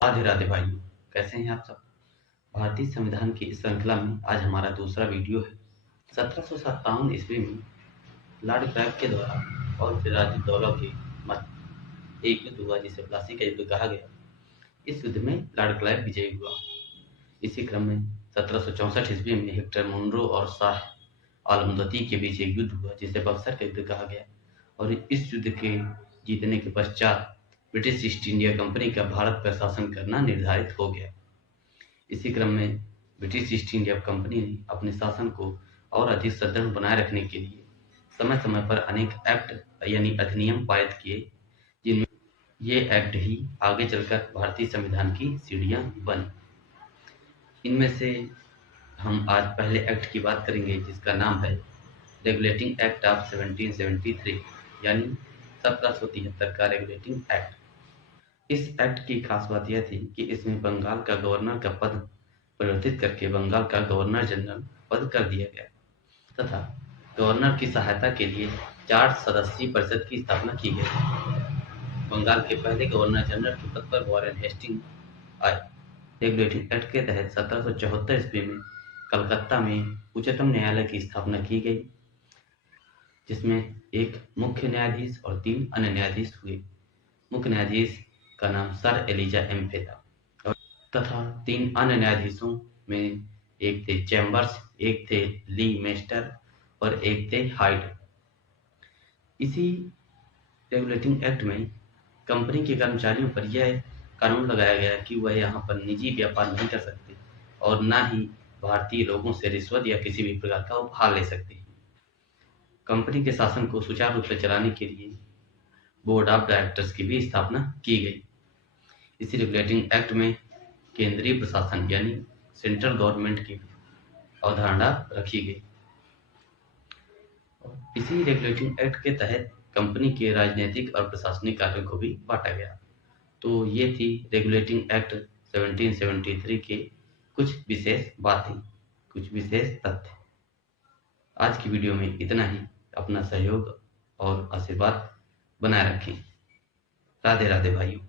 राधे राधे भाइयों। कैसे हैं आप सब। भारतीय संविधान की इस श्रृंखला में आज हमारा दूसरा वीडियो है। 1757 ईस्वी में लॉर्ड क्लाइव के द्वारा और सिराजुद्दौला के मध्य एक युद्ध हुआ जिसे प्लासी का युद्ध कहा गया। इस युद्ध में लॉर्ड क्लाइव विजयी हुआ। इसी क्रम में 1764 ईस्वी में हेक्टर मुनरो और शाह आलम द्वितीय के बीच एक युद्ध हुआ जिसे बक्सर का युद्ध कहा गया। और इस युद्ध के जीतने के पश्चात ब्रिटिश ईस्ट इंडिया कंपनी का भारत पर शासन करना निर्धारित हो गया। इसी क्रम में ब्रिटिश ईस्ट इंडिया कंपनी ने अपने शासन को और अधिक सुदृढ़ बनाए रखने के लिए समय समय पर अनेक एक्ट यानी अधिनियम पारित किए, जिनमें ये एक्ट ही आगे चलकर भारतीय संविधान की सीढ़ियां बनी। इनमें से हम आज पहले एक्ट की बात करेंगे जिसका नाम है रेगुलेटिंग एक्ट ऑफ 1773 यानी 1773 का रेगुलेटिंग एक्ट। इस एक्ट की खास बात यह थी कि इसमें बंगाल का गवर्नर का पद परिवर्तित करके बंगाल का गवर्नर जनरल पद कर दिया गया तथा गवर्नर की सहायता के लिए 4 सदस्यीय परिषद की स्थापना की गई। बंगाल के पहले गवर्नर जनरल के पद पर वॉरेन हेस्टिंग आए। रेगुलेटिंग एक्ट के तहत 1774 ईस्वी में कलकत्ता में उच्चतम न्यायालय की स्थापना की गई, जिसमें एक मुख्य न्यायाधीश और 3 अन्य न्यायाधीश हुए। मुख्य न्यायाधीश का नाम सर एलिजा एम्फे था तथा 3 अन्य न्यायाधीशों में एक थे चैम्बर्स, एक थे ली मेस्टर और एक थे हाइड। इसी रेगुलेटिंग एक्ट में कंपनी के कर्मचारियों पर यह कानून लगाया गया कि वह यहाँ पर निजी व्यापार नहीं कर सकते और ना ही भारतीय लोगों से रिश्वत या किसी भी प्रकार का उपहार ले सकते। कंपनी के शासन को सुचारू रूप से चलाने के लिए बोर्ड ऑफ डायरेक्टर्स की भी स्थापना की गई। इसी रेगुलेटिंग एक्ट में केंद्रीय प्रशासन यानी सेंट्रल गवर्नमेंट की अवधारणा रखी गई। इसी रेगुलेटिंग एक्ट के तहत कंपनी के राजनीतिक और प्रशासनिक कार्यों को भी बांटा गया। तो ये थी रेगुलेटिंग एक्ट 1773 के कुछ विशेष बातें, कुछ विशेष तथ्य। आज की वीडियो में इतना ही। अपना सहयोग और आशीर्वाद बनाए रखें। राधे राधे भाइयों।